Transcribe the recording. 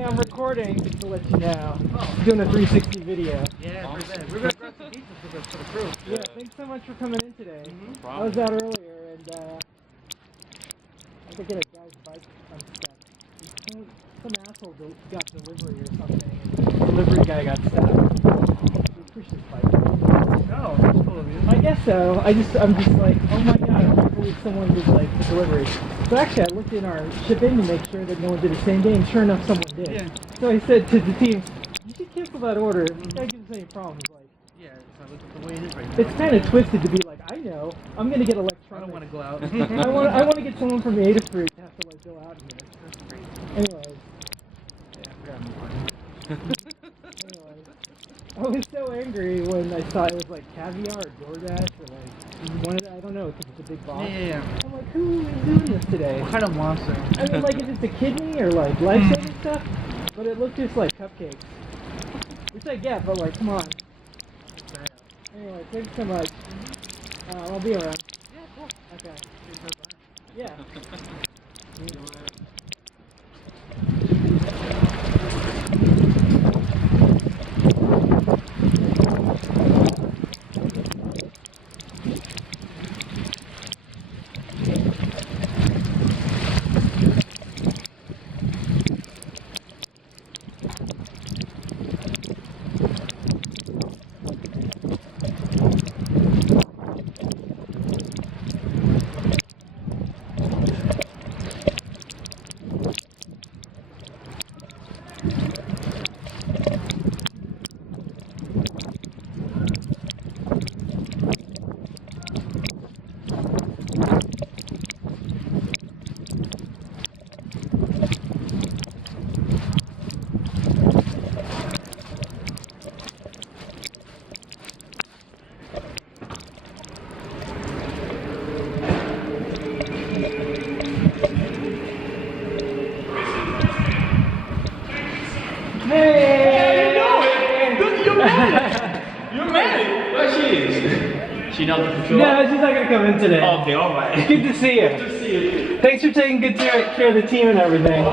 Hey, I'm recording just to let you know. Doing a 360 video. Yeah, we're going to grab some pizza for the crew. Yeah, thanks so much for coming in today. No I was out earlier and I could get a guy's bike unstuck. Some asshole got delivery or something, and the delivery guy got stuck. He pushed his bike. Oh, that's cool of you. I guess so. I'm just like, oh my god, I can't believe someone did like the delivery. So actually, I looked in our shipping to make sure that no one did the same day, and sure enough, someone did. Yeah. So I said to the team, you should cancel that order. This guy gives us any problems. Like, Yeah, so look at the way it is right now. it's kind of twisted to be like, I know, I'm gonna get electronic. I don't want to go out. I want to get someone from Adafruit to have to like go out here. That's crazy. Anyways, Yeah, we gotta move on. I was so angry when I saw it was like Caviar or DoorDash or like one of the, I don't know, because it's a big box. Yeah. I'm like, who is doing this today? What kind of monster? I mean, like, is it the kidney or like life-saving stuff? But it looked just like cupcakes. Which I get, but like, come on. Anyway, thanks so much. I'll be around. Yeah, cool. Okay. Yeah. Hey! You're married! You're married! Where she is? She not the show? No, she's not gonna come in today. Okay, alright. Good to see you. Good to see you. Thanks for taking good care of the team and everything.